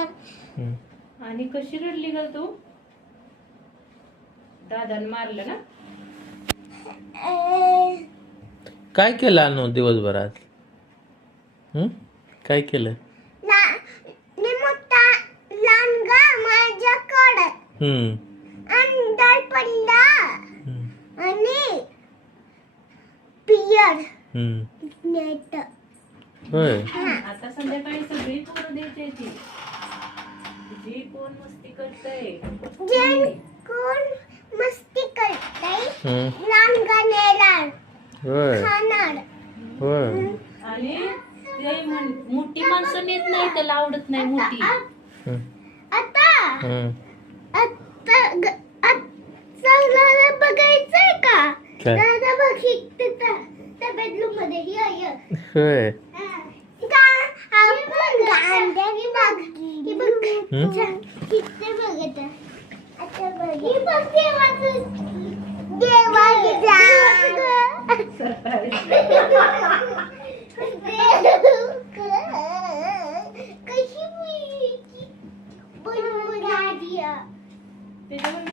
आणि कशी रडली ग तू? दादान मारलं ना? काय केलं अनु दिवसभरात? काय केलं? अंदर पडला आणि पियर नेट. होय. आता संध्याकाळी सगळी पोरं द्यायची ती. जी कोण मस्ती करतय, कोण मस्ती करतय लांगा नेणार खाणार. होय. आणि ते मोठी माणसं नेत नाही, त्याला आवडत नाही मोठी. आता बघायचंय का? दादा बघ त्या बेडरूम मध्ये होय. देवा